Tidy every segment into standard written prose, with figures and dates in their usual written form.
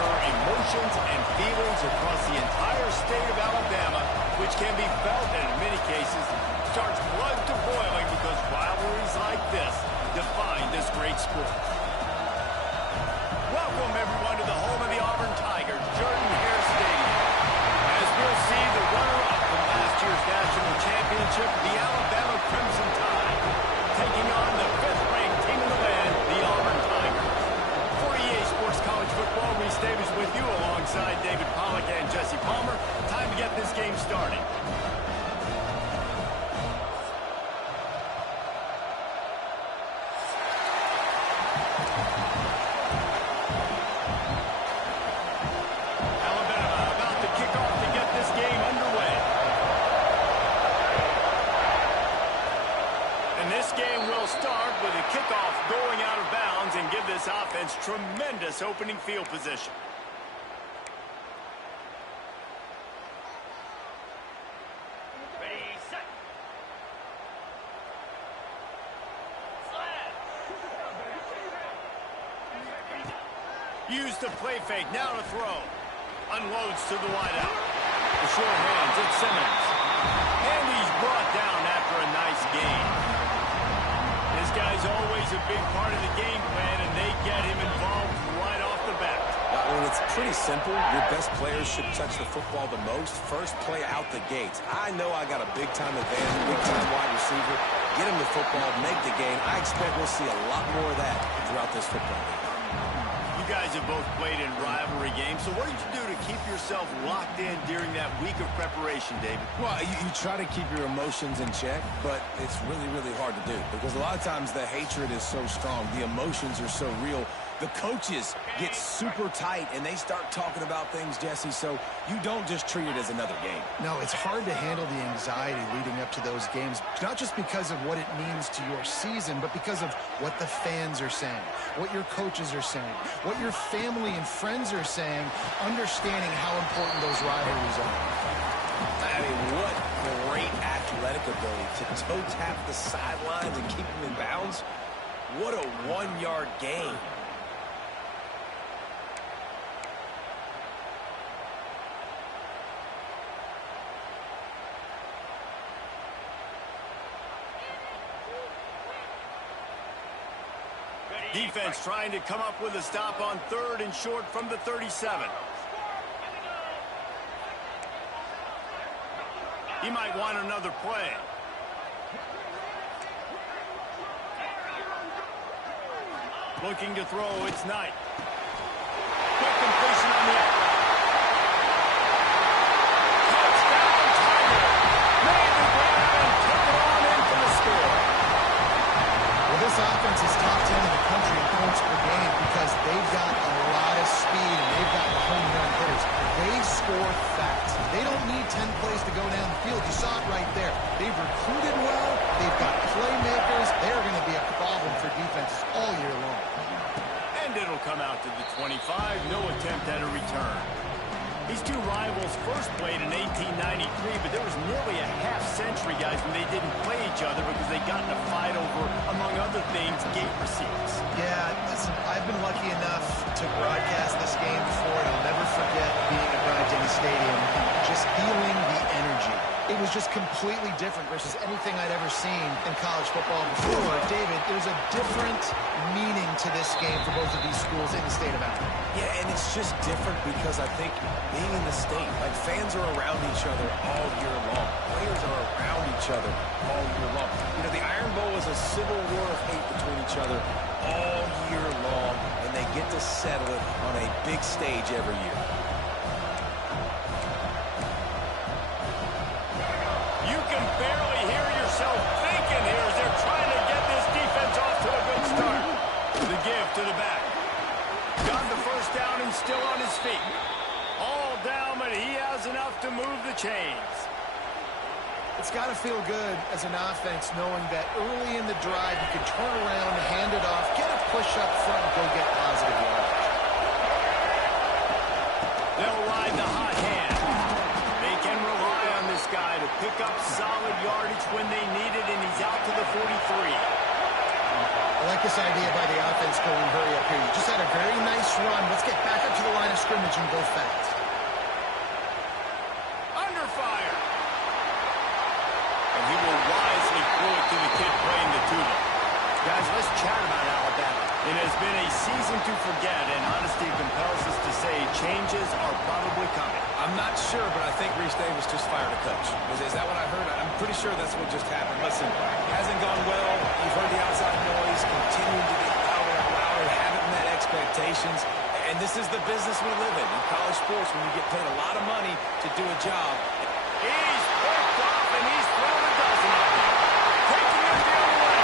stir emotions and feelings across the entire state of Alabama, which can be felt and in many cases starts blood to boiling because rivalries like this define this great sport. Welcome, everyone, to the home of the Auburn Tigers, Jordan-Hare Stadium. As we'll see the runner-up from last year's national championship, the Alabama Crimson Tide, taking on the fifth-ranked team in the land, the Auburn Tigers. For EA Sports College Football, Reese Davis with you alongside David Pollack and Jesse Palmer. Time to get this game started. Offense tremendous opening field position. Ready, set. Use the play fake, now to throw. Unloads to the wideout. The short hands, it's Simmons. And he's brought down after a nice gain. This guy's always a big part of the game plan, and they get him involved right off the bat. I mean, it's pretty simple. Your best players should touch the football the most. First play out the gates. I know I got a big-time advantage, big-time wide receiver. Get him the football, make the gain. I expect we'll see a lot more of that throughout this football game. You guys have both played in rivalry games, so what did you do to keep yourself locked in during that week of preparation, David? Well, you try to keep your emotions in check, but it's really, really hard to do because a lot of times the hatred is so strong. The emotions are so real. The coaches get super tight, and they start talking about things, Jesse, so you don't just treat it as another game. No, it's hard to handle the anxiety leading up to those games, not just because of what it means to your season, but because of what the fans are saying, what your coaches are saying, what your family and friends are saying, understanding how important those rivalries are. I mean, what great athletic ability to toe tap the sidelines and keep them in bounds. What a one-yard gain. Defense trying to come up with a stop on 3rd and short from the 37. He might want another play. Looking to throw, it's Knight. Quick completion on the outside. Touchdown, Tiger. Made the grab and took it on in for the score. Well, this offense is top 10 in the country in points per game because they've got a lot of speed and they've got home run hitters. They score fast. They don't need 10 plays to go down the field. You saw it right there. They've recruited well. They've got playmakers. They're going to be a problem for defenses all year long. And it'll come out to the 25. No attempt at a return. These two rivals first played in 1893, but there was nearly a half-century, guys, when they didn't play each other because they got in a fight over, among other things, gate receipts. Yeah, listen, I've been lucky enough to broadcast this game before, and I'll never forget being at Dynasty Stadium and just feeling the energy. It was just completely different versus anything I'd ever seen in college football before. David, there's a different meaning to this game for both of these schools in the state of Alabama. Yeah, and it's just different because I think being in the state, like fans are around each other all year long. Players are around each other all year long. You know, the Iron Bowl is a civil war of hate between each other all year long, and they get to settle it on a big stage every year. You can barely hear yourself thinking here as they're trying to get this defense off to a good start. The give to the back. Got the first down and still on his feet. All down, but he has enough to move the chains. It's got to feel good as an offense knowing that early in the drive you can turn around, hand it off, get a push up front, and go get positive yardage. They'll ride the hot hand. They can rely on this guy to pick up solid yardage when they need it, and he's out to the 43. I like this idea by the offense going hurry up here. You just had a very nice run. Let's get back up to the line of scrimmage and go fast. Under fire. And he will wisely throw it to the kid playing the tuba. Guys, let's chat about Alabama. It has been a season to forget, and honesty compels us to say changes are probably coming. I'm not sure, but I think Reese Davis just fired a coach. Is that what I heard? I'm pretty sure that's what just happened. Listen, it hasn't gone well. You've heard the outside noise, continuing to get louder and louder, haven't met expectations. And this is the business we live in college sports, when you get paid a lot of money to do a job. He's picked off, and he's thrown a dozen of them. Taking it the other way.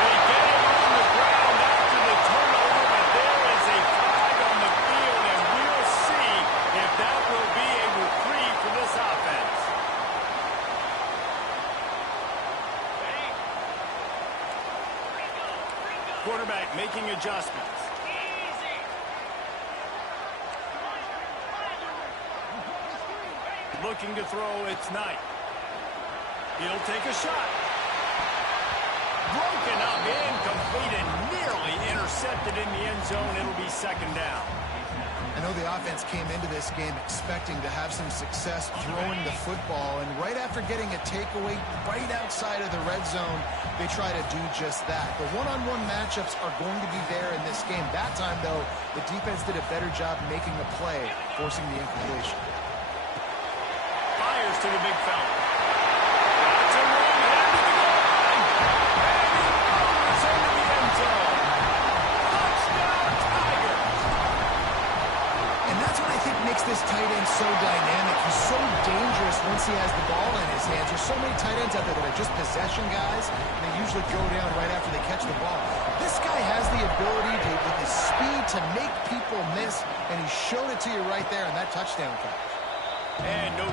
They get him on the ground after the turnover, but there is a flag on the field, and we'll see if that will be a reprieve for this offense. Quarterback making adjustments. Looking to throw, it's Knight. He'll take a shot. Broken up, incomplete, and nearly intercepted in the end zone. It'll be second down. I know the offense came into this game expecting to have some success throwing the football, and right after getting a takeaway right outside of the red zone, they try to do just that. The one-on-one matchups are going to be there in this game. That time, though, the defense did a better job making the play, forcing the incompletion. Fires to the big fella. Lots of room, headed to the goal line. And he rolls into the end zone. Touchdown, Tigers. And that's what I think makes this tight end so dynamic. He's so dangerous once he has the ball in his hands. There's so many tight ends out there that are just possession guys, and they usually go down right after they catch the ball. This guy has the ability to, with his speed, to make people miss, and he showed it to you right there in that touchdown catch. And no.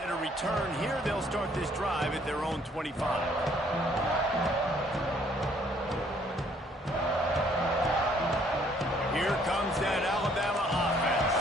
And a return here. They'll start this drive at their own 25. Here comes that Alabama offense.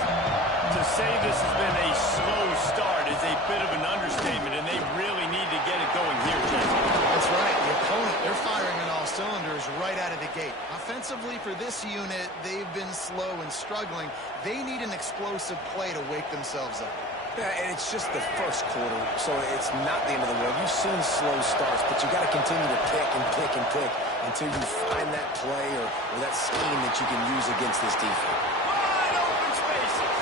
To say this has been a slow start is a bit of an understatement, and they really need to get it going here, Jesse. That's right. The opponent, they're firing on all cylinders right out of the gate. Offensively for this unit, they've been slow and struggling. They need an explosive play to wake themselves up. Yeah, and it's just the first quarter, so it's not the end of the world. You've seen slow starts, but you got to continue to pick and pick and pick until you find that play or that scheme that you can use against this defense. Wide open spaces.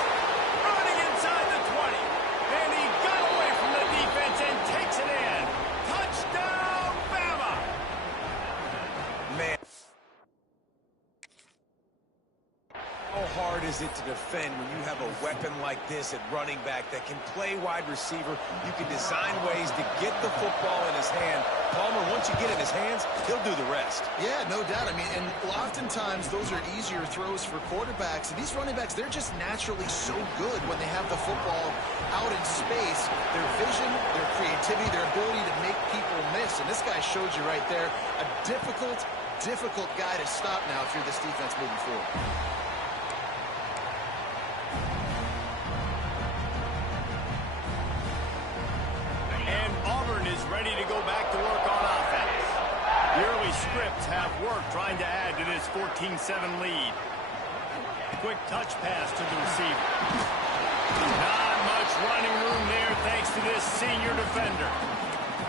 Running inside the 20. And he got away from the defense and takes it in. Touchdown, Bama. Man. How hard is it to defend when you have a weapon like this at running back that can play wide receiver? You can design ways to get the football in his hand. Palmer, once you get it in his hands, he'll do the rest. Yeah, no doubt. I mean, and oftentimes those are easier throws for quarterbacks. And these running backs, they're just naturally so good when they have the football out in space. Their vision, their creativity, their ability to make people miss. And this guy showed you right there a difficult guy to stop now if you're this defense moving forward. And Auburn is ready to go back to work on offense. The early scripts have worked trying to add to this 14-7 lead. Quick touch pass to the receiver. Not much running room there thanks to this senior defender.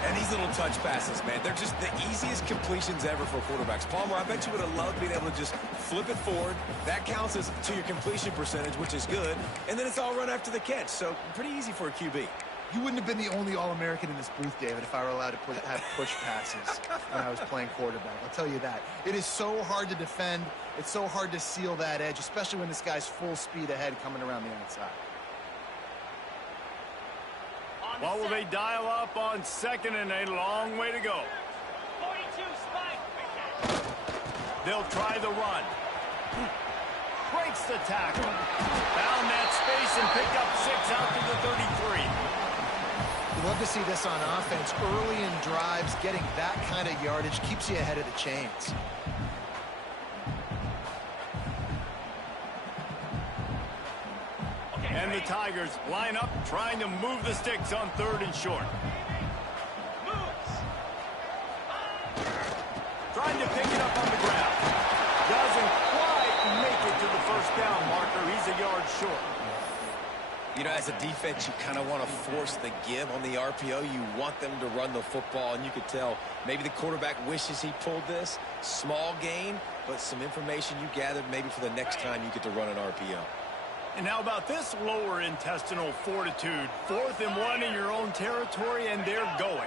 And these little touch passes, man, they're just the easiest completions ever for quarterbacks. Palmer, I bet you would have loved being able to just flip it forward. That counts as to your completion percentage, which is good. And then it's all run after the catch, so pretty easy for a QB. You wouldn't have been the only All-American in this booth, David, if I were allowed to have push passes when I was playing quarterback. I'll tell you that. It is so hard to defend. It's so hard to seal that edge, especially when this guy's full speed ahead coming around the outside. What will they dial up on second and a long way to go? 42 spike. They'll try the run. Breaks the tackle. Found that space and picked up 6 out to the 33. We'd love to see this on offense. Early in drives, getting that kind of yardage keeps you ahead of the chains. And the Tigers line up, trying to move the sticks on 3rd and short. Trying to pick it up on the ground. Doesn't quite make it to the first down marker. He's a yard short. You know, as a defense, you kind of want to force the give on the RPO. You want them to run the football, and you could tell maybe the quarterback wishes he pulled this. Small gain, but some information you gathered maybe for the next time you get to run an RPO. And how about this lower intestinal fortitude? 4th and 1 in your own territory, and they're going.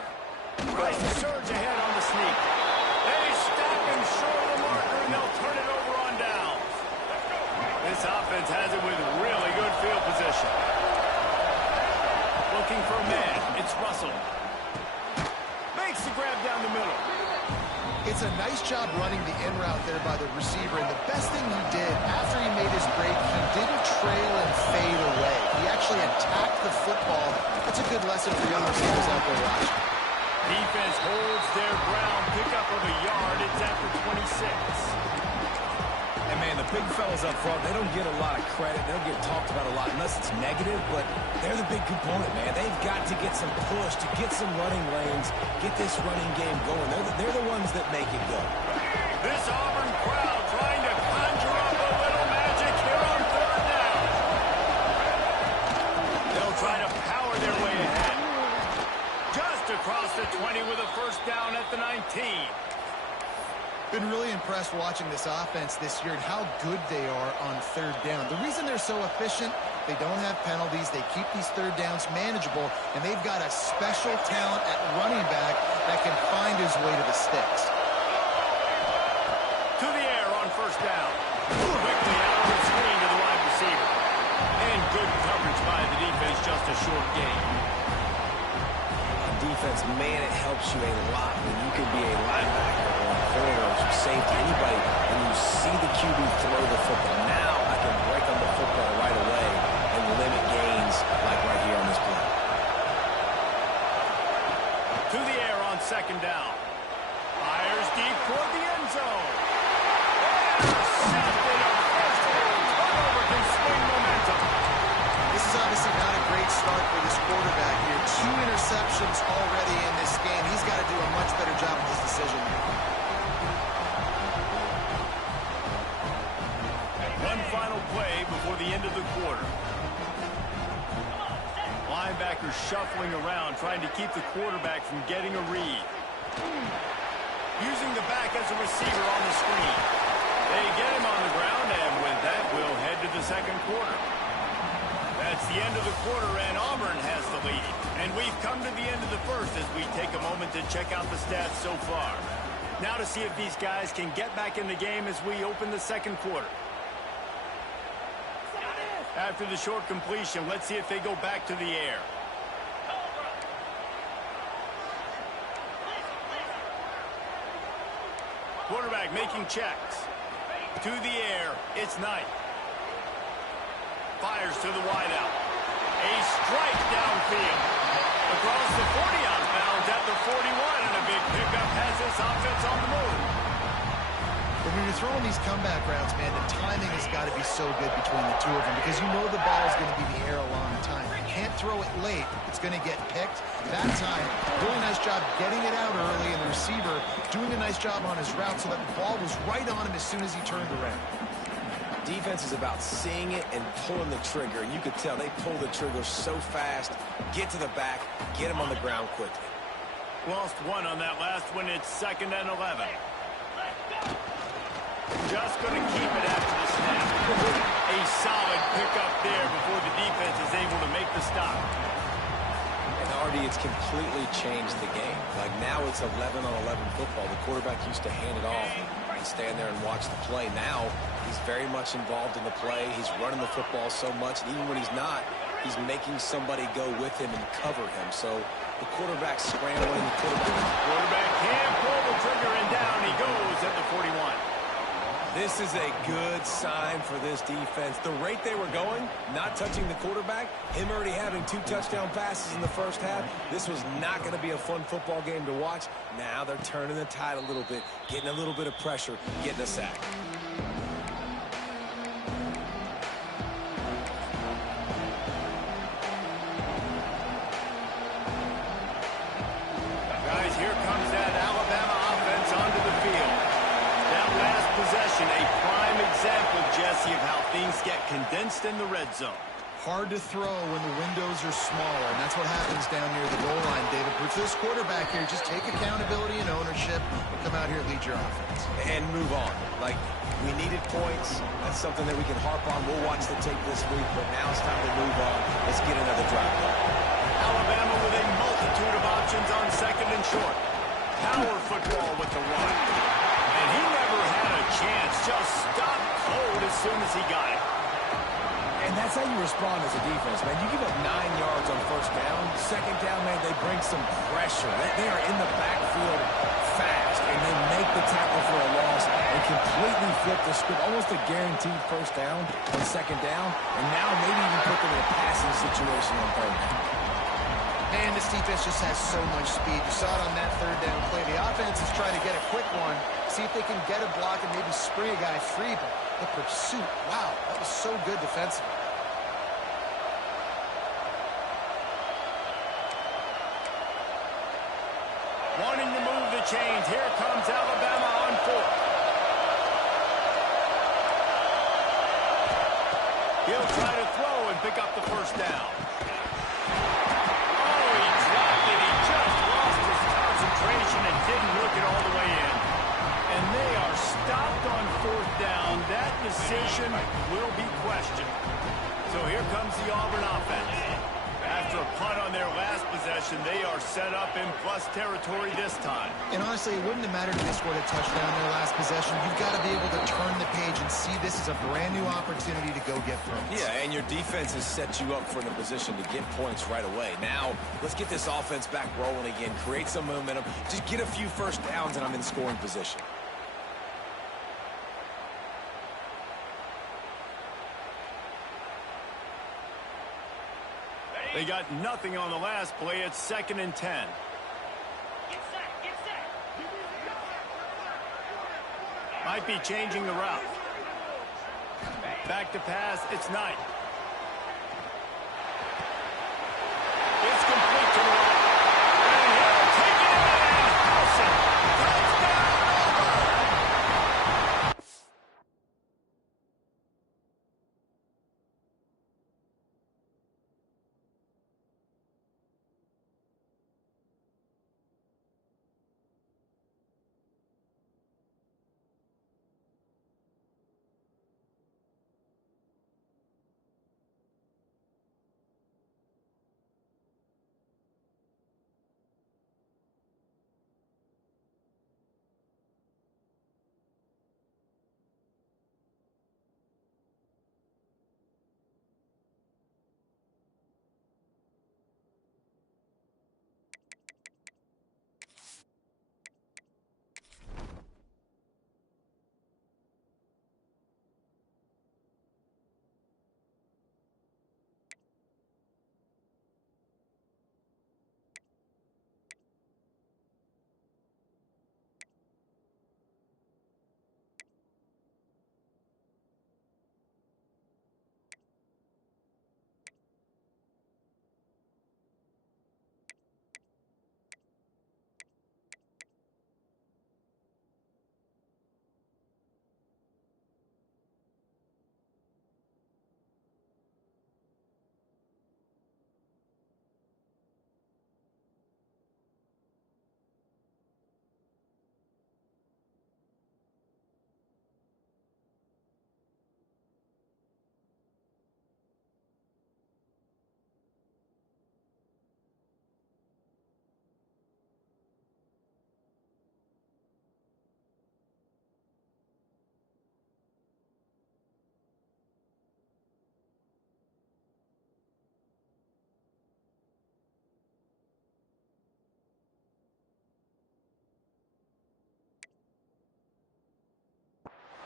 Tries to surge ahead on the sneak. They stop him short of the marker, and they'll turn it over on downs. This offense has it with really good field position. Looking for a man. It's Russell. Makes the grab down the middle. It's a nice job running the in route there by the receiver, and the best thing he did after he made his break, he didn't trail and fade away. He actually attacked the football. That's a good lesson for young receivers out there watching. Defense holds their ground. Pickup of a yard. It's after 26. And, man, the big fellas up front, they don't get a lot of credit. They don't get talked about a lot unless it's negative, but they're the big component, man. They've got to get some push, to get some running lanes, get this running game going. They're the ones that make it go. This Auburn crowd trying to conjure up a little magic here on 3rd down. They'll try to power their way ahead. Just across the 20 with a first down at the 19. Been really impressed watching this offense this year and how good they are on 3rd down. The reason they're so efficient, they don't have penalties. They keep these 3rd downs manageable, and they've got a special talent at running back that can find his way to the sticks. To the air on first down. Quickly out of the screen to the wide receiver. And good coverage by the defense, just a short gain. Defense, man, it helps you a lot when you can be a linebacker or a corner or safety, anybody, when you see the QB throw the football. Now I can break on the football right away and limit gains like right here on this play. To the air on 2nd down. Fires deep toward the end zone. Intercepted. A first down. Turnover can swing momentum. This is obviously not a great start for this quarterback here. 2 interceptions already in this game. He's got to do a much better job of his decision. One final play before the end of the quarter. Linebackers shuffling around, trying to keep the quarterback from getting a read. Using the back as a receiver on the screen. They get him on the ground, and with that, we'll head to the 2nd quarter. That's the end of the quarter, and Auburn has the lead. And we've come to the end of the first as we take a moment to check out the stats so far. Now to see if these guys can get back in the game as we open the 2nd quarter. After the short completion, let's see if they go back to the air. Quarterback making checks. To the air, it's Knight. Fires to the wideout. A strike downfield. Across the 40 out of bounds at the 41, and a big pickup has this offense on the move. When you're throwing these comeback routes, man, the timing has got to be so good between the two of them because you know the ball is going to be in the air a long time. You can't throw it late. It's going to get picked. That time, really nice job getting it out early, and the receiver doing a nice job on his route so that the ball was right on him as soon as he turned around. Defense is about seeing it and pulling the trigger, and you could tell they pull the trigger so fast, get to the back, get him on the ground quickly. Lost one on that last one. It's 2nd and 11. Just going to keep it after the snap. A solid pickup there before the defense is able to make the stop. And already it's completely changed the game. Like now it's 11-on-11 football. The quarterback used to hand it off and stand there and watch the play. Now he's very much involved in the play. He's running the football so much, and even when he's not, he's making somebody go with him and cover him. So the quarterback's scrambling. Quarterback can't pull the trigger, and down he goes at the 41. This is a good sign for this defense. The rate they were going, not touching the quarterback, him already having 2 touchdown passes in the first half, this was not going to be a fun football game to watch. Now they're turning the tide a little bit, getting a little bit of pressure, getting a sack. Guys, here comes that Alabama offense onto the field. That last possession, a prime example, Jesse, of how things get condensed in the red zone. Hard to throw when the windows are smaller, and that's what happens down near the goal line, David. But for this quarterback here, just take accountability and ownership and come out here and lead your offense. And move on. Like, we needed points. That's something that we can harp on. We'll watch the tape this week, but now it's time to move on. Let's get another drive going. Alabama with a multitude of options on 2nd and short. Power football with the run. And he never had a chance. Just stopped cold as soon as he got it. And that's how you respond as a defense, man. You give up 9 yards on 1st down. 2nd down, man, they bring some pressure. They are in the backfield fast, and they make the tackle for a loss and completely flip the script. Almost a guaranteed 1st down on 2nd down, and now maybe even put them in a passing situation on 3rd down. Man, this defense just has so much speed. You saw it on that 3rd down play. The offense is trying to get a quick one, see if they can get a block and maybe spring a guy free, but the pursuit, wow, that was so good defensively. Wanting to move the chains. Here comes Alabama on 4th. He'll try to throw and pick up the 1st down. Oh, he dropped it. He just lost his concentration and didn't look it all the way in. And they are stopped on 4th down. That decision will be questioned. So here comes the Auburn offense. After a punt on their last possession, they are set up in plus territory this time. And honestly, it wouldn't have mattered if they scored a touchdown their last possession. You've got to be able to turn the page and see this as a brand new opportunity to go get points. Yeah, and your defense has set you up for the position to get points right away. Now, let's get this offense back rolling again, create some momentum, just get a few 1st downs, and I'm in scoring position. They got nothing on the last play. It's 2nd and 10. Get set, get set. Might be changing the route. Back to pass. It's Knight. It's complete to the right. And he'll take it in. Wilson. Touchdown, Auburn.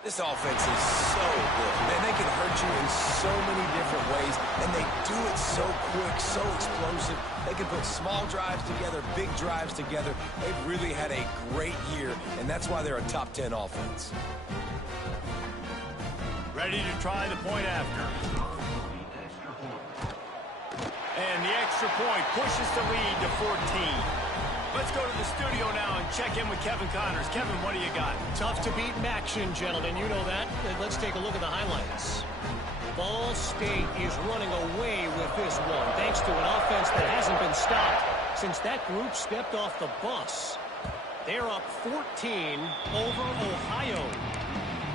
This offense is so good. Man, they can hurt you in so many different ways, and they do it so quick, so explosive. They can put small drives together, big drives together. They've really had a great year, and that's why they're a top 10 offense. Ready to try the point after. And the extra point pushes the lead to 14. Let's go to the studio now and check in with Kevin Connors. Kevin, what do you got? Tough to beat action, gentlemen. You know that. Let's take a look at the highlights. Ball State is running away with this one, thanks to an offense that hasn't been stopped since that group stepped off the bus. They're up 14 over Ohio.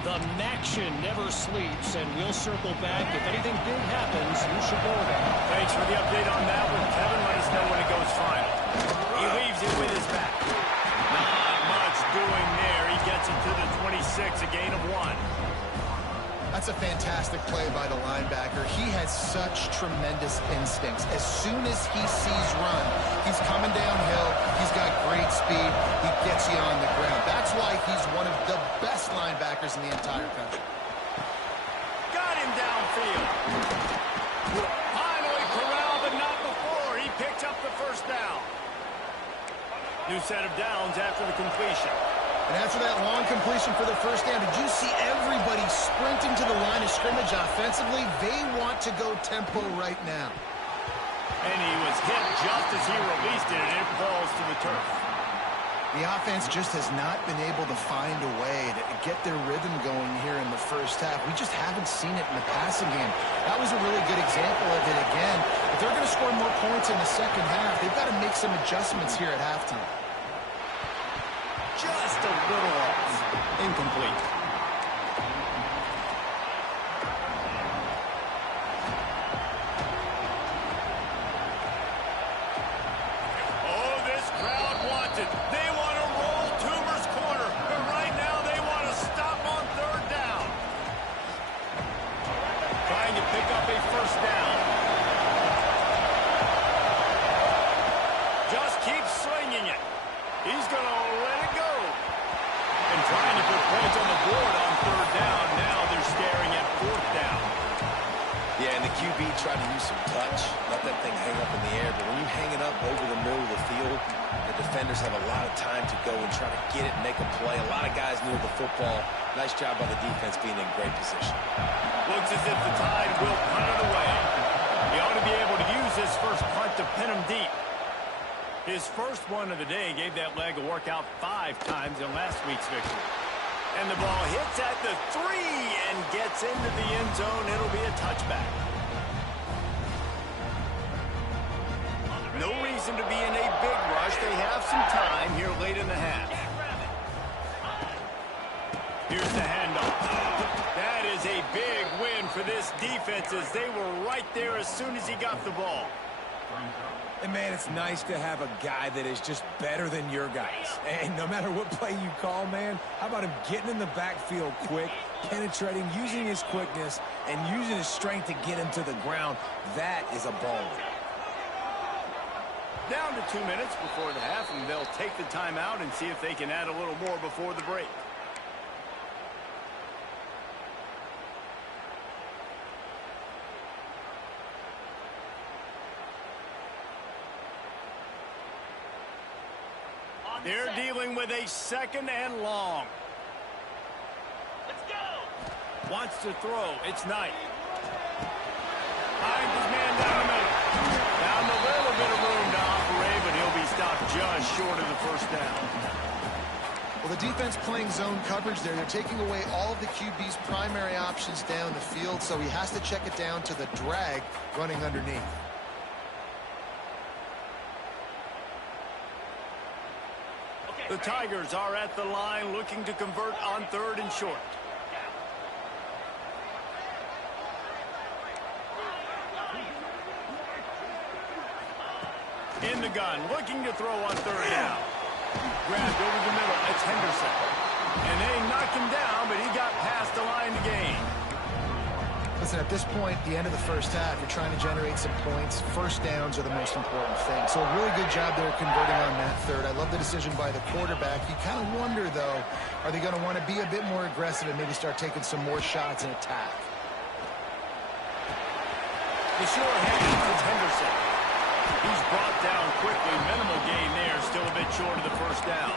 The Maction never sleeps, and we'll circle back. If anything big happens, you should know that. Thanks for the update on that one, Kevin. Let us know when it goes final. He leaves it with his back. Not much doing there. He gets it to the 26, a gain of 1. That's a fantastic play by the linebacker. He has such tremendous instincts. As soon as he sees run, he's coming downhill. He's got great speed. He gets you on the ground. That's why he's one of the best linebackers in the entire country. Got him downfield. Finally corralled, but not before. He picked up the first down. New set of downs after the completion. And after that long completion for the first down, did you see everybody sprinting to the line of scrimmage offensively? They want to go tempo right now. And he was hit just as he released it, and it falls to the turf. The offense just has not been able to find a way to get their rhythm going here in the first half. We just haven't seen it in the passing game. That was a really good example of it again. If they're going to score more points in the second half, they've got to make some adjustments here at halftime. Just a little off. Incomplete. Oh, this crowd wants it. They want to roll Toomer's corner. But right now they want to stop on third down. Trying to pick up a first down. Just keep swinging it. He's going to let it go. And trying to put points on the board on third down. Now they're staring at fourth down. Yeah, and the QB tried to use some touch, let that thing hang up in the air. But when you hang it up over the middle of the field, the defenders have a lot of time to go and try to get it and make a play. A lot of guys near the football. Nice job by the defense being in great position. Looks as if the Tide will punt it away. He ought to be able to use this first punt to pin him deep. His first one of the day gave that leg a workout 5 times in last week's victory. And the ball hits at the 3 and gets into the end zone. It'll be a touchback. No reason to be in a big rush. They have some time here late in the half. Here's the handoff. That is a big win for this defense as they were right there as soon as he got the ball. And, man, it's nice to have a guy that is just better than your guys. And no matter what play you call, man, how about him getting in the backfield quick, penetrating, using his quickness, and using his strength to get him to the ground. That is a baller. Down to 2 minutes before the half, and they'll take the timeout and see if they can add a little more before the break. They're dealing with a second and long. Let's go. Wants to throw. It's Knight. Finds his man down the middle. Down a little bit of room to operate, but he'll be stopped just short of the first down. Well, the defense playing zone coverage there. They're taking away all of the QB's primary options down the field, so he has to check it down to the drag running underneath. The Tigers are at the line looking to convert on third and short. In the gun, looking to throw on third down. Grabbed over the middle. It's Henderson. And they knocked him down, but he got past the line to gain. Let's Listen, at this point, the end of the first half, you're trying to generate some points. First downs are the most important thing. So a really good job there converting on that third. I love the decision by the quarterback. You kind of wonder, though, are they going to want to be a bit more aggressive and maybe start taking some more shots and attack? The sure hand is Henderson. He's brought down quickly. Minimal gain there. Still a bit short of the first down.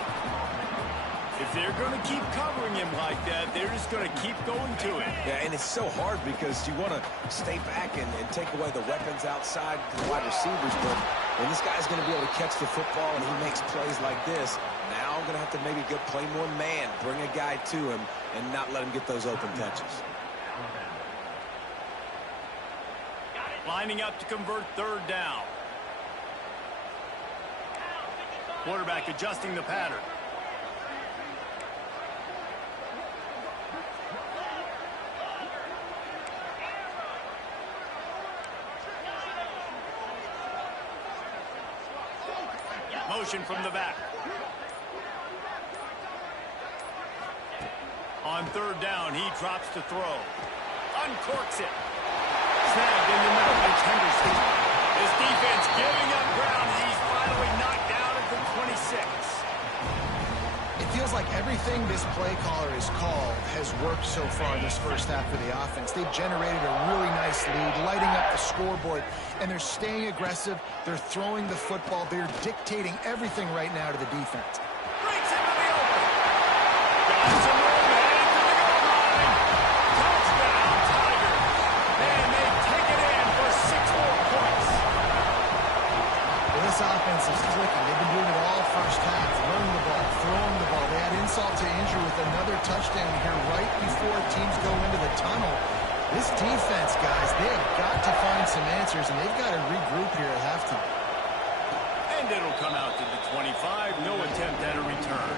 If they're going to keep covering him like that, they're just going to keep going to it. Yeah, and it's so hard because you want to stay back and take away the weapons outside the wide receivers, but when this guy's going to be able to catch the football and he makes plays like this, now I'm going to have to maybe play more man, bring a guy to him, and not let him get those open touches. Lining up to convert third down. Quarterback adjusting the pattern. Motion from the back. On third down, he drops to throw. Uncorks it. Snagged in the middle. It's Henderson. His defense giving up ground as he's finally knocked down at the 26. It feels like everything this play caller has called has worked so far in this first half for the offense. They've generated a really nice lead, lighting up the scoreboard, and they're staying aggressive. They're throwing the football. They're dictating everything right now to the defense. Breaks into the open. Got some room heading to the goal line. Touchdown, Tigers. And they take it in for 6 more points. Well, this offense is clicking. They've been doing it all first half, running the ball, throwing the ball. They had insult to injury with another touchdown here right before teams go into the tunnel. This defense, guys, they have got to find some answers, and they've got to regroup here at halftime. And it'll come out to the 25. No attempt at a return.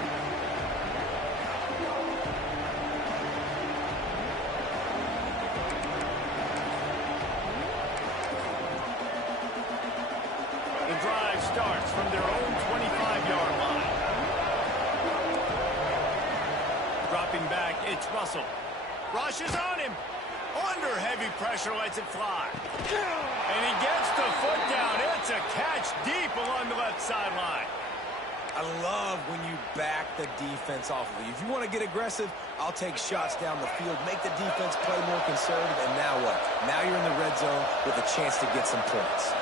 The drive starts from their own 25-yard line. Dropping back, it's Russell. Rushes on him. Under heavy pressure, lets it fly. And he gets the foot down. It's a catch deep along the left sideline. I love when you back the defense off of you. If you want to get aggressive, I'll take shots down the field, make the defense play more conservative, and now what? Now you're in the red zone with a chance to get some points.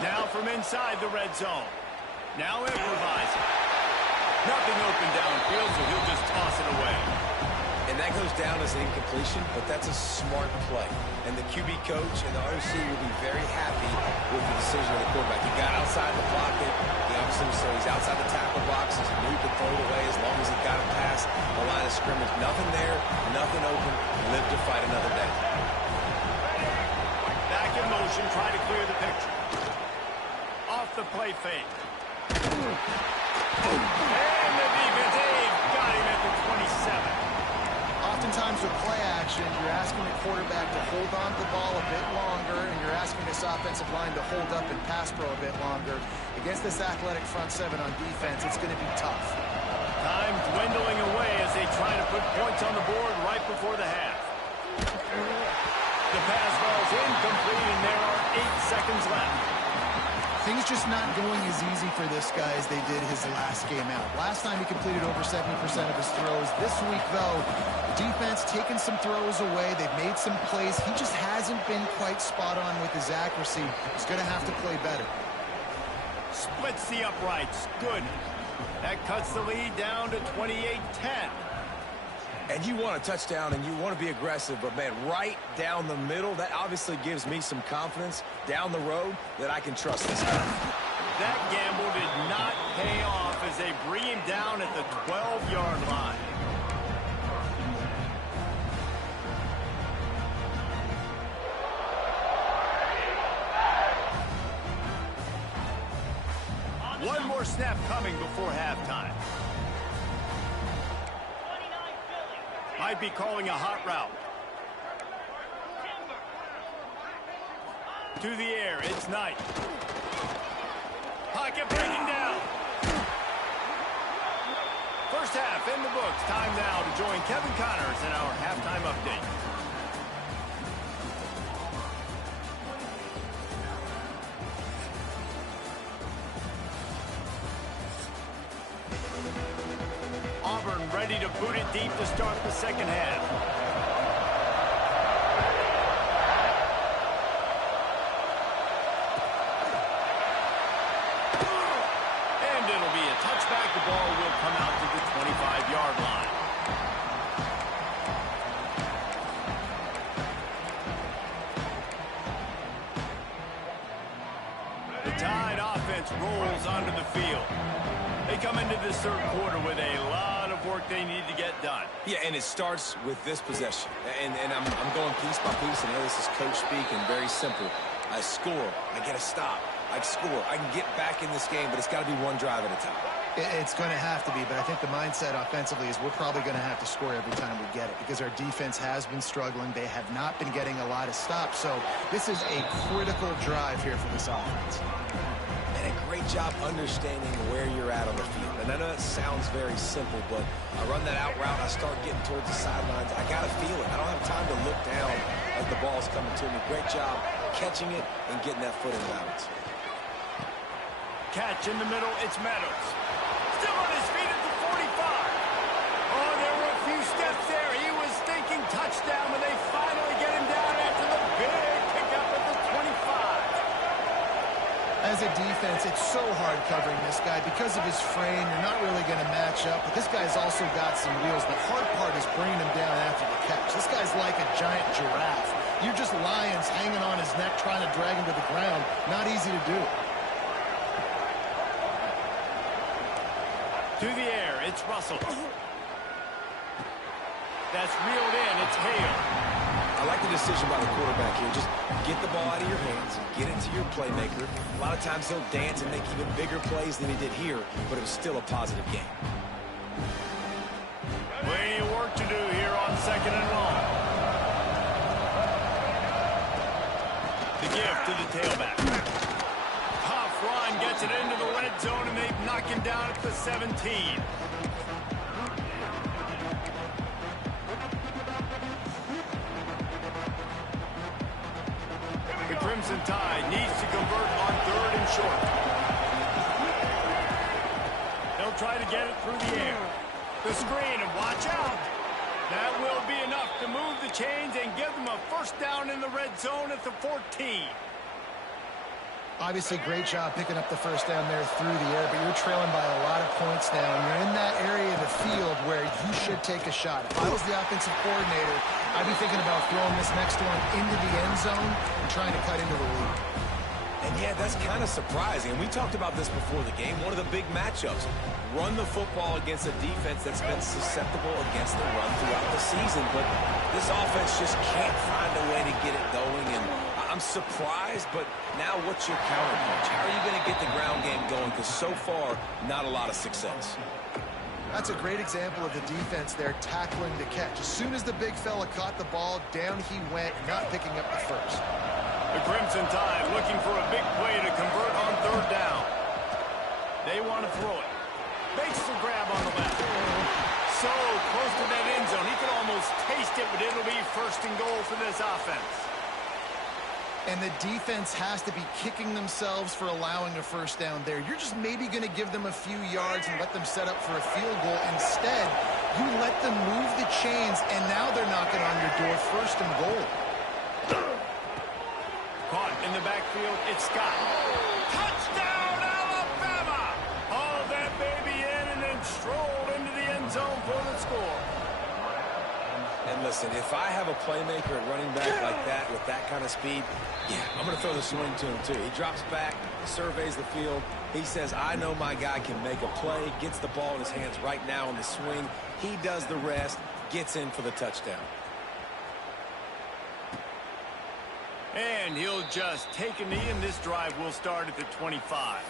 Now from inside the red zone. Now improvising. Nothing open downfield, so he'll just toss it away. And that goes down as an incompletion, but that's a smart play. And the QB coach and the OC will be very happy with the decision of the quarterback. He got outside the pocket. He obviously, so he's outside the tackle box. He knew he could throw it away as long as he got it past the line of scrimmage. Nothing there, nothing open. Live to fight another day. Back in motion, try to clear the picture. Off the play fake. And the defense, they've got him at the 27. Oftentimes with play action, you're asking the quarterback to hold on to the ball a bit longer, and you're asking this offensive line to hold up and pass pro a bit longer. Against this athletic front seven on defense, it's going to be tough. Time dwindling away as they try to put points on the board right before the half. The pass ball's incomplete, and there are 8 seconds left. Things just not going as easy for this guy as they did his last game out. Last time he completed over 70% of his throws. This week, though, defense taking some throws away. They've made some plays. He just hasn't been quite spot on with his accuracy. He's going to have to play better. Splits the uprights. Good. That cuts the lead down to 28-10. And you want a touchdown and you want to be aggressive, but, man, right down the middle, that obviously gives me some confidence down the road that I can trust this guy. That gamble did not pay off as they bring him down at the 12-yard line. One more snap coming before halftime. Might be calling a hot route. To the air, it's Knight. Pocket breaking down. First half in the books. Time now to join Kevin Connors in our halftime update. ready to boot it deep to start the second half. And it'll be a touchback. The ball will come out to the 25-yard line. The Tide offense rolls onto the field. They come into this third quarter with a lot of work they need to get done. Yeah, and it starts with this possession. And I'm going piece by piece. I know this is coach speak and very simple. I score. I get a stop. I score. I can get back in this game, but it's got to be one drive at a time. It's going to have to be, but I think the mindset offensively is we're probably going to have to score every time we get it because our defense has been struggling. They have not been getting a lot of stops, so this is a critical drive here for this offense. And a great job understanding where you're at on the field. And I know that sounds very simple, but I run that out route, I start getting towards the sidelines. I got to feel it. I don't have time to look down as the ball's coming to me. Great job catching it and getting that foot in bounds. Catch in the middle, it's Meadows. Still on his feet at the 45. Oh, there were a few steps there. He was thinking touchdown, but they finally get him down after the big pickup at the 25. As a defense, it's so hard covering this guy. Because of his frame, you're not really going to match up. But this guy's also got some wheels. The hard part is bringing him down after the catch. This guy's like a giant giraffe. You're just lions hanging on his neck, trying to drag him to the ground. Not easy to do. To the air, it's Russell. That's reeled in, it's Hale. I like the decision by the quarterback here. Just get the ball out of your hands, get it to your playmaker. A lot of times he'll dance and make even bigger plays than he did here, but it was still a positive game. Plenty of work to do here on second and long. The gift to the tailback. Run gets it into the red zone, and they knock him down at the 17. The Crimson Tide needs to convert on third and short. They'll try to get it through the air. The screen, and watch out. That will be enough to move the chains and give them a first down in the red zone at the 14. Obviously, great job picking up the first down there through the air, but you're trailing by a lot of points now, and you're in that area of the field where you should take a shot. If I was the offensive coordinator, I'd be thinking about throwing this next one into the end zone and trying to cut into the lead. And yeah, that's kind of surprising. And we talked about this before the game. One of the big matchups. Run the football against a defense that's been susceptible against the run throughout the season. But this offense just can't find a way to get it going. And I'm surprised, but now what's your counterpunch? How are you going to get the ground game going? Because so far, not a lot of success. That's a great example of the defense there tackling the catch. As soon as the big fella caught the ball, down he went, not picking up the first. The Crimson Tide looking for a big play to convert on third down. They want to throw it. Makes the grab on the left. So close to that end zone. He can almost taste it, but it'll be first and goal for this offense. And the defense has to be kicking themselves for allowing a first down there. You're just maybe going to give them a few yards and let them set up for a field goal. Instead, you let them move the chains, and now they're knocking on your door first and goal. Caught in the backfield, it's Scott. Touchdown, Alabama! Haul that baby in and then stroll into the end zone for the score. And listen, if I have a playmaker at running back like that with that kind of speed, yeah, I'm going to throw the swing to him too. He drops back, surveys the field. He says, I know my guy can make a play, gets the ball in his hands right now on the swing. He does the rest, gets in for the touchdown. And he'll just take a knee, and this drive will start at the 25.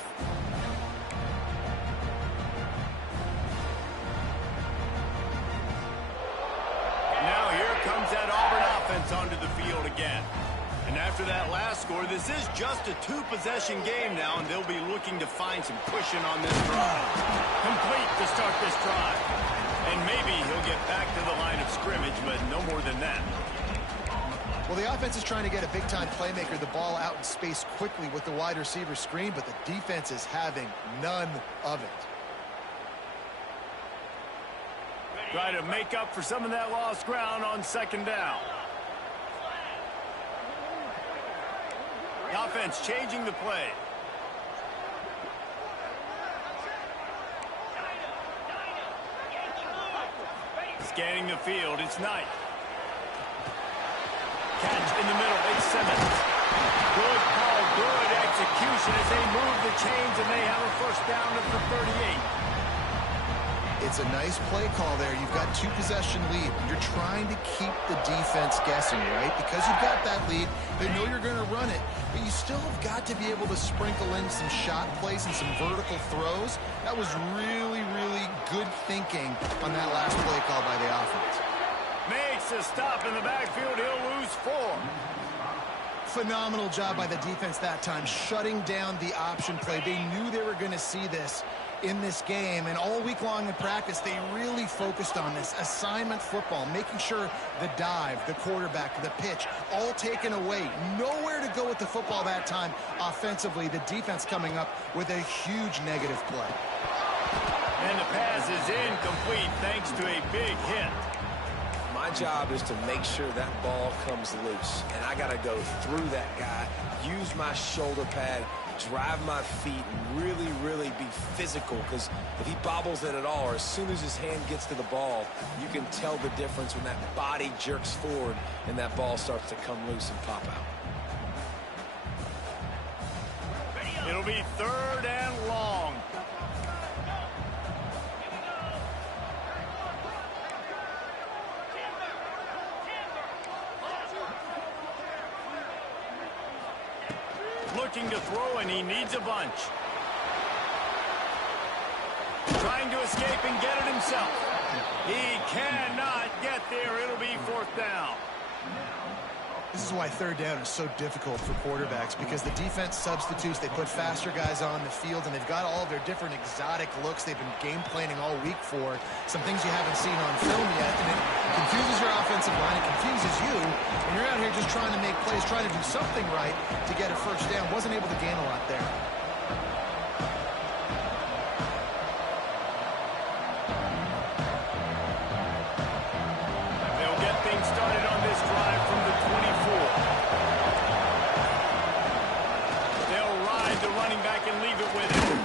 Now here comes that Auburn offense onto the field again. And after that last score, this is just a two-possession game now, and they'll be looking to find some cushion on this drive. Complete to start this drive. And maybe he'll get back to the line of scrimmage, but no more than that. Well, the offense is trying to get a big-time playmaker the ball out in space quickly with the wide receiver screen, but the defense is having none of it. Try to make up for some of that lost ground on second down. The offense changing the play. Scanning the field, it's Knight. Catch in the middle, it's Simmons. Good call, good execution as they move the chains, and they have a first down at the 38. It's a nice play call there. You've got 2-possession lead. You're trying to keep the defense guessing, right? Because you've got that lead, they know you're going to run it, but you still have got to be able to sprinkle in some shot plays and some vertical throws. That was really, really good thinking on that last play call by the offense. Makes a stop in the backfield. He'll lose 4. Phenomenal job by the defense that time, shutting down the option play. They knew they were going to see this in this game, and all week long in practice, they really focused on this assignment football, making sure the dive, the quarterback, the pitch, all taken away. Nowhere to go with the football that time offensively. The defense coming up with a huge negative play. And the pass is incomplete thanks to a big hit. My job is to make sure that ball comes loose, and I got to go through that guy, use my shoulder pad, drive my feet, and really, really be physical, because if he bobbles it at all, or as soon as his hand gets to the ball, you can tell the difference when that body jerks forward and that ball starts to come loose and pop out. It'll be 3rd and long. Looking to throw, and he needs a bunch. Trying to escape and get it himself. He cannot get there. It'll be 4th down. This is why 3rd down is so difficult for quarterbacks, because the defense substitutes. They put faster guys on the field, and they've got all of their different exotic looks they've been game planning all week for. Some things you haven't seen on film yet, and it confuses your offensive line. It confuses you, and you're out here just trying to make plays, trying to do something right to get a first down. Wasn't able to gain a lot there. They'll get things started on this drive from the 24. They'll ride the running back and leave it with him.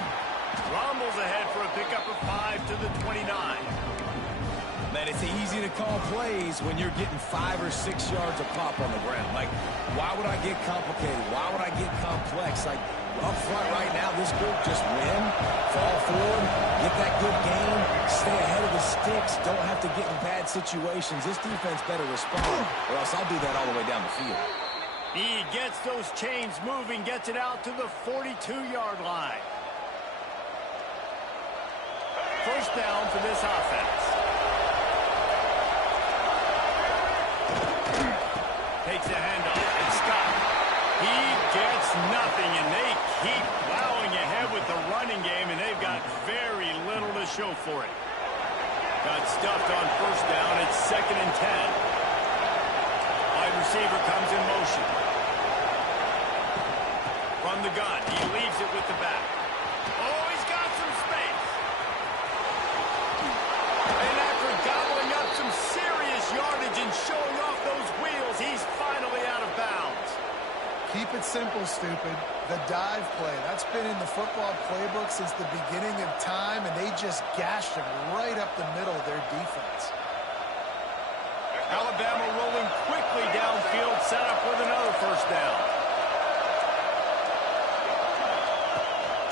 Rumbles ahead for a pickup of 5 to the 29. Man, it's easy to call plays when you're getting 5 or 6 yards of pop on the ground. Like, why would I get complicated? Why would I get complex? Like, up front right now, this group just win, fall forward, get that good game, stay ahead of the sticks, don't have to get in bad situations. This defense better respond, or else I'll do that all the way down the field. He gets those chains moving, gets it out to the 42-yard line. First down for this offense. Takes a handoff, and Scott. He gets nothing, and they keep plowing ahead with the running game, and they've got very little to show for it. Got stuffed on first down. It's 2nd and 10. Wide receiver comes in motion. From the gun, he leaves it with the back. Oh, he's got some space. And after gobbling up some serious yardage and showing off those wheels, he's finally out of bounds. Keep it simple, stupid. The dive play, that's been in the football playbook since the beginning of time, and they just gashed him right up the middle of their defense. Alabama rolling quickly downfield, set up with another first down.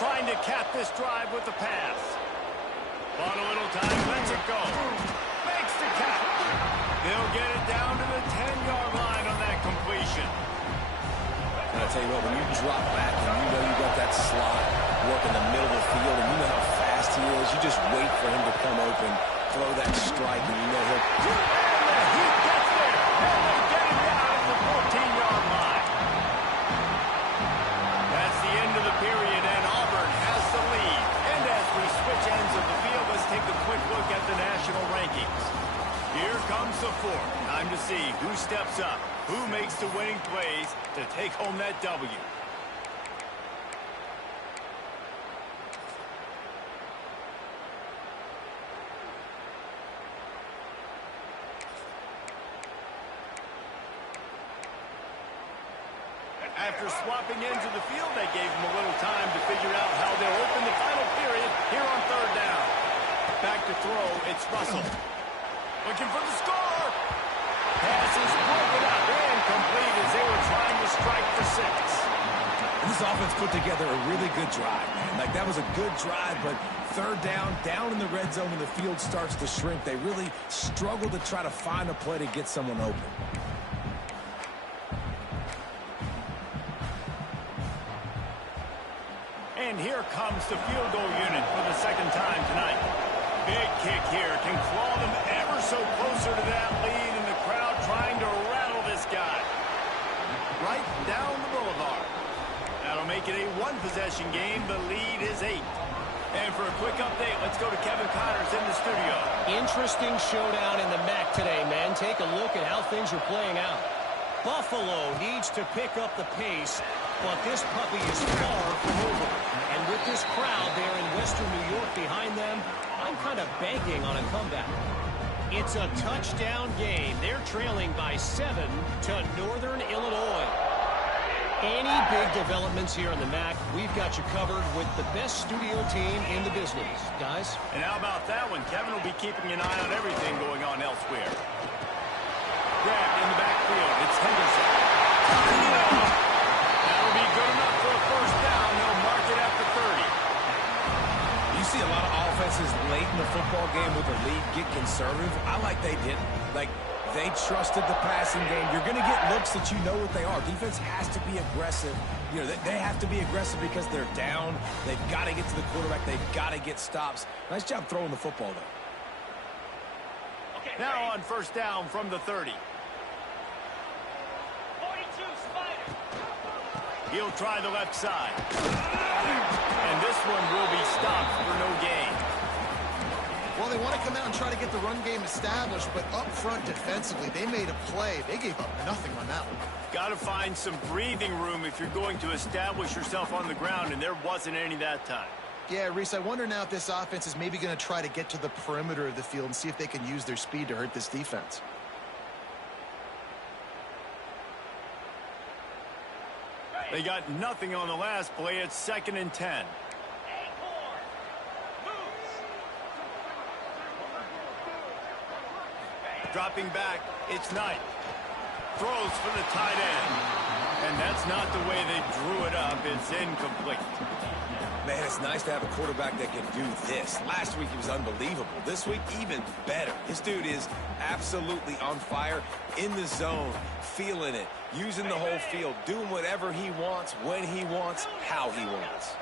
Trying to cap this drive with the pass. Bought a little time, lets it go. Makes the catch. They'll get it down to the 10-yard line on that completion. And I tell you what, when you drop back and you know you got that slot work in the middle of the field and you know how fast he is, you just wait for him to come open, throw that strike, and you know he'll... And he gets there. And they get him down at the 14-yard line. That's the end of the period, and Auburn has the lead. And as we switch ends of the field, let's take a quick look at the national rankings. Here comes the 4th. Time to see who steps up, who makes the winning plays to take home that W. After swapping ends of the field, they gave him a little time to figure out how they'll open the final period here on third down. Back to throw, it's Russell. Looking for the score. Pass is broken up, incomplete as they were trying to strike for 6. This offense put together a really good drive, man. Like, that was a good drive, but third down in the red zone, and the field starts to shrink. They really struggle to try to find a play to get someone open. And here comes the field goal unit for the second time tonight. Big kick here. Can claw them ever so closer to that lead, and the crowd trying to rattle this guy. Right down the boulevard. That'll make it a one-possession game. The lead is 8. And for a quick update, let's go to Kevin Connors in the studio. Interesting showdown in the MAC today, man. Take a look at how things are playing out. Buffalo needs to pick up the pace, but this puppy is far from over. And with this crowd there in Western New York behind them, I'm kind of banking on a comeback. It's a touchdown game. They're trailing by 7 to Northern Illinois. Any big developments here in the MAC, we've got you covered with the best studio team in the business. Guys? And how about that one? Kevin will be keeping an eye on everything going on elsewhere. Grabbed in the backfield. It's Henderson. That'll be good enough for a first down. They'll mark it at the 30. You see a lot of offenses late in the football game with the lead get conservative. I like they didn't. Like, they trusted the passing game. You're going to get looks that you know what they are. Defense has to be aggressive. You know, they have to be aggressive because they're down. They've got to get to the quarterback. They've got to get stops. Nice job throwing the football, though. Okay, now on first down from the 30. 42, Spider. He'll try the left side. And this one will be stopped for no gain. Well, they want to come out and try to get the run game established, but up front defensively, they made a play. They gave up nothing on that one. Got to find some breathing room if you're going to establish yourself on the ground, and there wasn't any that time. Yeah, Reese, I wonder now if this offense is maybe going to try to get to the perimeter of the field and see if they can use their speed to hurt this defense. They got nothing on the last play. It's 2nd and 10. Dropping back, it's Knight. Throws for the tight end. And that's not the way they drew it up. It's incomplete. Man, it's nice to have a quarterback that can do this. Last week, he was unbelievable. This week, even better. This dude is absolutely on fire, in the zone, feeling it, using the whole field, doing whatever he wants, when he wants, how he wants.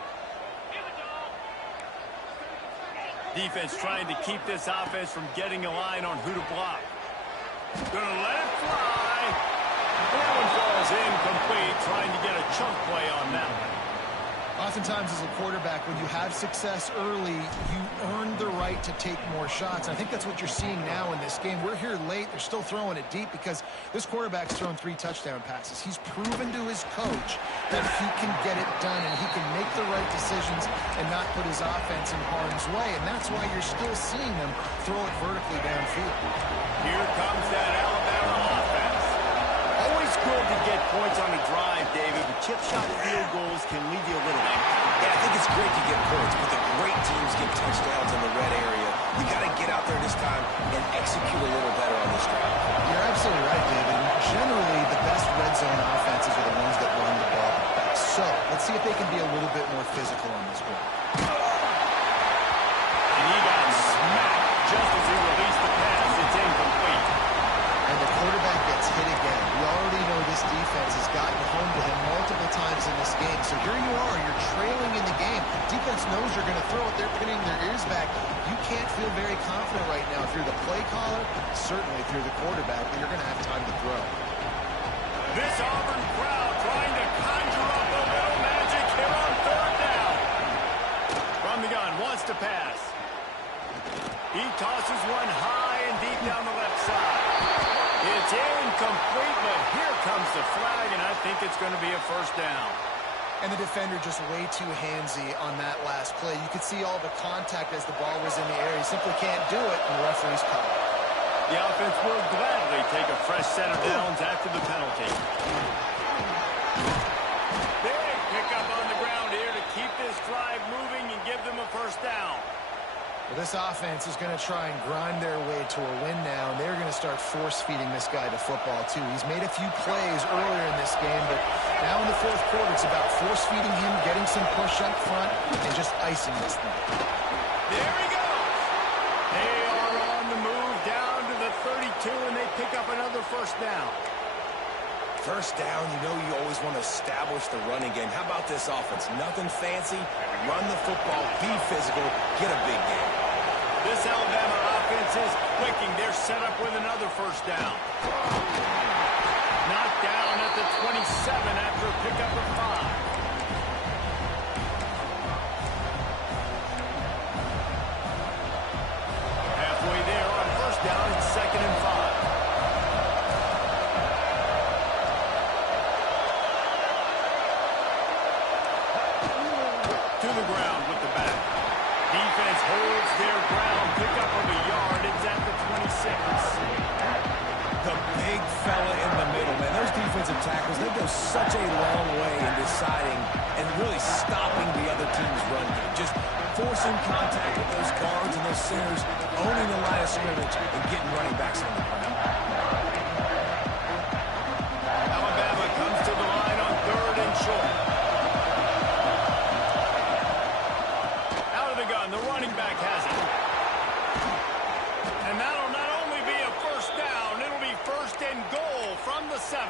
Defense trying to keep this offense from getting a line on who to block. Gonna let it fly. That one falls incomplete, trying to get a chunk play on that one. Oftentimes as a quarterback, when you have success early, you earn the right to take more shots. And I think that's what you're seeing now in this game. We're here late. They're still throwing it deep because this quarterback's thrown 3 touchdown passes. He's proven to his coach that he can get it done and he can make the right decisions and not put his offense in harm's way. And that's why you're still seeing them throw it vertically downfield. Here comes that Alabama offense. Always good to get points on a drive, David, but chip shot field goals can leave you a little bit. Yeah, I think it's great to get points, but the great teams get touchdowns in the red area. You got to get out there this time and execute a little better on this drive. You're absolutely right, David. Generally, the best red zone offenses are the ones that run the ball best. So, let's see if they can be a little bit more physical on this one. And he got smacked just as he released the pass. It's incomplete. And the quarterback gets hit again. We already know this defense has gotten home to him multiple times in this game. So here you are, you're trailing in the game. Defense knows you're going to throw it. They're pinning their ears back. You can't feel very confident right now. If you're the play caller, certainly if you're the quarterback, but you're going to have time to throw. This Auburn crowd trying to conjure up a little magic here on third down. From the gun, wants to pass. He tosses one high and deep down the left side. It's incomplete, but here comes the flag, and I think it's going to be a first down. And the defender just way too handsy on that last play. You could see all the contact as the ball was in the air. He simply can't do it, and the referee's caught it. The offense will gladly take a fresh set of downs after the penalty. this offense is going to try and grind their way to a win now, and they're going to start force-feeding this guy the football, too. He's made a few plays earlier in this game, but now in the fourth quarter, it's about force-feeding him, getting some push up front, and just icing this thing. There he goes. They are on the move down to the 32, and they pick up another first down. First down, you know you always want to establish the running game. How about this offense? Nothing fancy. Run the football, be physical, get a big game. This Alabama offense is clicking. They're set up with another first down. Knocked down at the 27 after a pickup of 5. Halfway there on first down, it's 2nd and 5. To the ground with the back. Defense holds their ground. Pick up of a yard. It's at the 26. The big fella in the middle, man. Those defensive tackles, they go such a long way in deciding and really stopping the other team's run game. Just forcing contact with those guards and those centers, owning the line of scrimmage, and getting running backs on the ground. Alabama comes to the line on 3rd and short. The running back has it. And that'll not only be a first down, it'll be 1st and goal from the 7.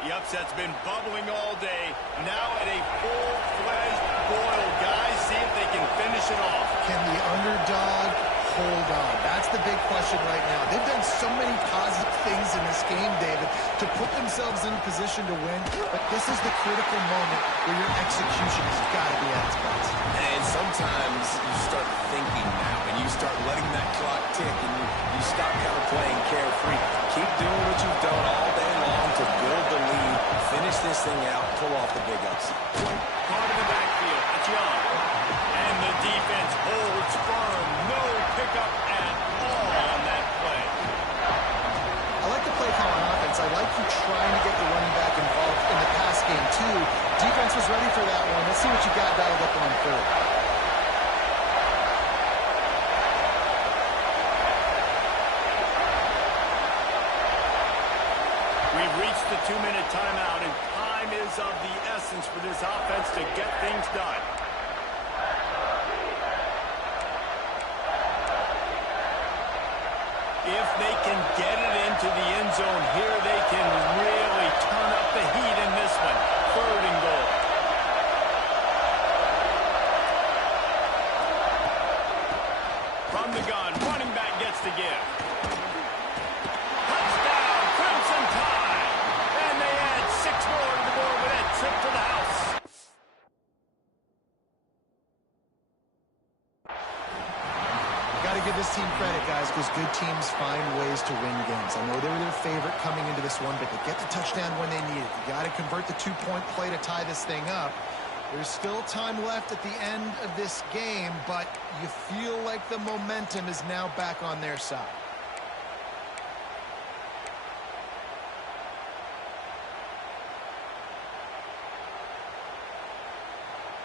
The upset's been bubbling all day. Now at a full-fledged boil. Guys, see if they can finish it off. Can the underdog hold on? That's the big question right now. They've done so many positive things in this game, David, to put themselves in a position to win, but this is the critical moment where your execution has got to be at its best. And sometimes you start thinking now, and you start letting that clock tick, and you stop kind of playing carefree. Keep doing what you've done all day long to build the lead, finish this thing out, pull off the big upset. Caught in the backfield. It's Young. And the defense holds firm. No pickup at all on that play. I like the play call on offense. I like you trying to get the running back involved in the pass game, too. Defense was ready for that one. Let's see what you got dialed up on 3rd. We've reached the 2-minute timeout, and time is of the essence for this offense to get things done. If they can get it into the end zone here, they can really turn up the heat in this one. 3rd and goal. From the gun, running back gets the give. Touchdown, Crimson Tide. And they add 6 more to the board with that trip to the house. Got to give this team credit, guys, because good teams find ways to win games. I know they were their favorite coming into this one, but they get the touchdown when they need it. You got to convert the 2-point play to tie this thing up. There's still time left at the end of this game, but you feel like the momentum is now back on their side.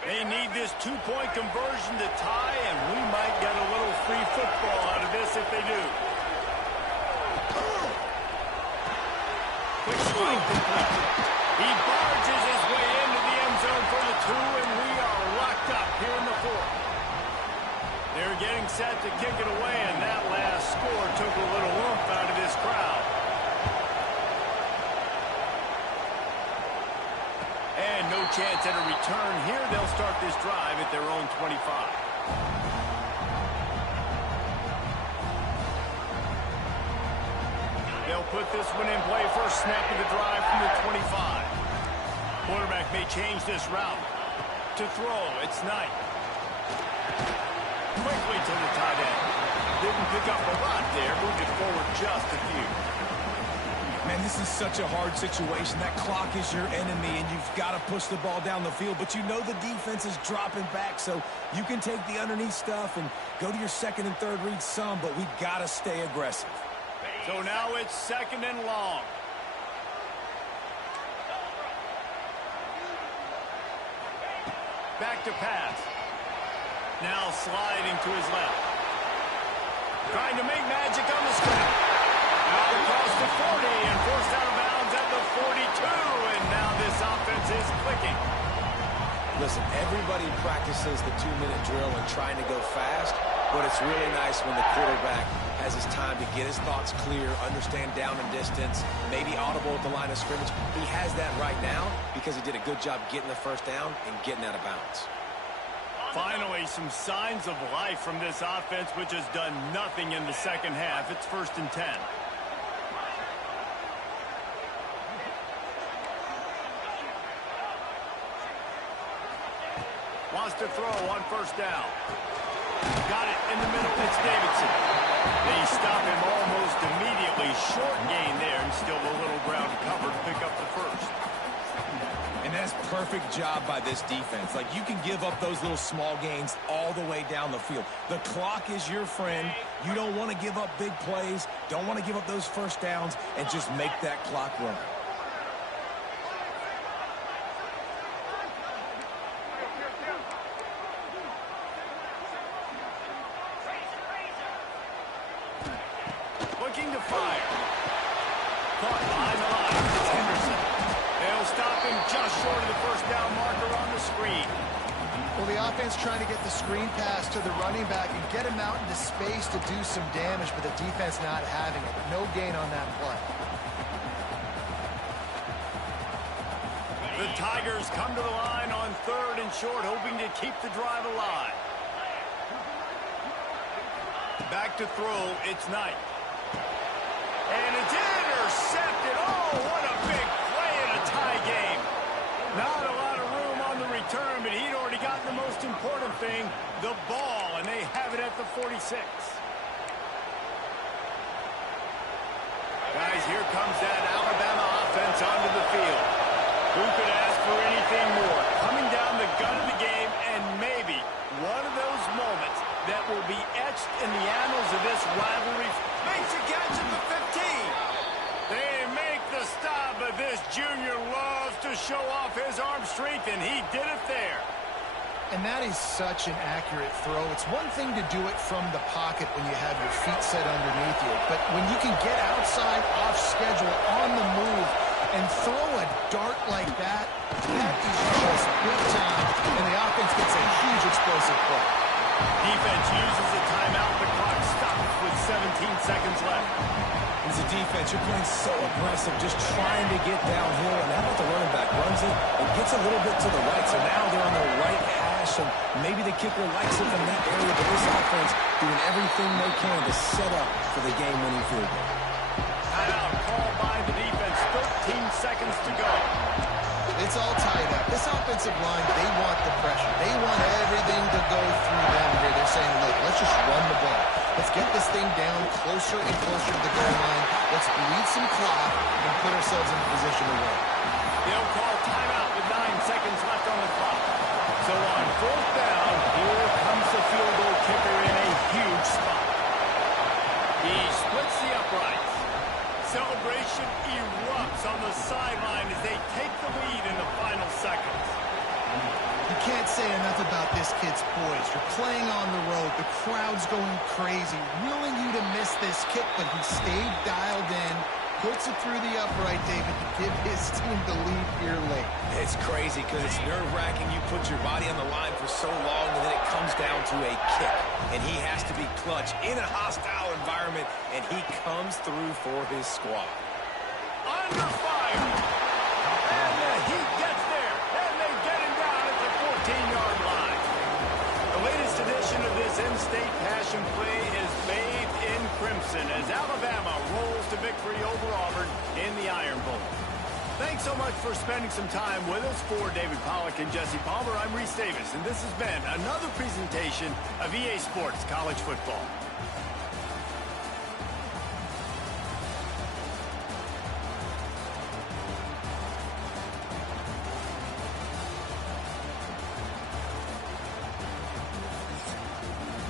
They need this 2-point conversion to tie, and we might get a little free football out of this if they do. Quick strike complete. He barges his way into the end zone for the 2, and we are locked up here in the 4th. They're getting set to kick it away, and that last score took a little oomph out of this crowd. And no chance at a return here. They'll start this drive at their own 25. They'll put this one in play. First snap of the drive from the 25. Quarterback may change this route. To throw, it's Knight. Quickly to the tight end. Didn't pick up a lot there. Moved it forward just a few. Man, this is such a hard situation. That clock is your enemy, and you've got to push the ball down the field. But you know the defense is dropping back, so you can take the underneath stuff and go to your 2nd and 3rd read some, but we got to stay aggressive. So now it's 2nd and long. Back to pass. Now sliding to his left. Trying to make magic on the screen. Out across the 40 and forced out of bounds at the 42. And now this offense is clicking. Listen, everybody practices the 2-minute drill and trying to go fast, but it's really nice when the quarterback has his time to get his thoughts clear, understand down and distance, maybe audible at the line of scrimmage. He has that right now because he did a good job getting the first down and getting out of bounds. Finally, some signs of life from this offense, which has done nothing in the second half. It's 1st and 10. Wants to throw on 1st down. Got it in the middle. It's Davidson. They stop him almost immediately. Short gain there and still a little ground cover to pick up the first. And that's perfect job by this defense. Like, you can give up those little small gains all the way down the field. The clock is your friend. You don't want to give up big plays. Don't want to give up those first downs and just make that clock run. Looking to fire. Caught behind the line. It's Henderson. They'll stop him just short of the 1st down marker on the screen. Well, the offense trying to get the screen pass to the running back and get him out into space to do some damage, but the defense not having it. No gain on that play. The Tigers come to the line on 3rd and short, hoping to keep the drive alive. Back to throw, it's Knight. And it's intercepted. Oh, what a big play in a tie game. Not a lot of room on the return, but he'd already gotten the most important thing, the ball, and they have it at the 46. Guys, here comes that Alabama offense onto the field. Who could ask for anything more? Coming down the gun of the game, and maybe one of those moments that will be etched in the annals of this rivalry. Makes a catch at the 15. They make the stop, but this junior loves to show off his arm strength, and he did it there. And that is such an accurate throw. It's one thing to do it from the pocket when you have your feet set underneath you, but when you can get outside, off schedule, on the move, and throw a dart like that, that is just big time, and the offense gets a huge explosive play. Defense uses a timeout. The clock stops with 17 seconds left. As a defense, you're playing so aggressive, just trying to get downhill. And how about the running back? Runs it and gets a little bit to the right. So now they're on the right hash, and maybe the kicker likes it from that area. But this offense doing everything they can to set up for the game-winning field goal. Timeout called by the defense. 13 seconds to go. It's all tied up. This offensive line, they want the pressure. They want everything to go through them here. They're saying, look, let's just run the ball. Let's get this thing down closer and closer to the goal line. Let's bleed some clock and put ourselves in a position to win. They'll call timeout with 9 seconds left on the clock. So on 4th down, here comes the field goal kicker in a huge spot. He splits the uprights. Celebration erupts on the sideline as they take the lead in the final seconds. You can't say enough about this kid's poise. You're playing on the road. The crowd's going crazy, willing you to miss this kick, but he stayed dialed in, puts it through the upright, David, to give his team the lead here late. It's crazy because it's nerve-wracking. You put your body on the line for so long, and then it comes down to a kick. And he has to be clutch in a hostile environment, and he comes through for his squad. Under fire. And the Heat gets there. And they get him down at the 14-yard line. The latest edition of this in-state passion play is bathed in crimson as Alabama rolls to victory over Auburn in the Iron Bowl. Thanks so much for spending some time with us. For David Pollack and Jesse Palmer, I'm Reese Davis, and this has been another presentation of EA Sports College Football.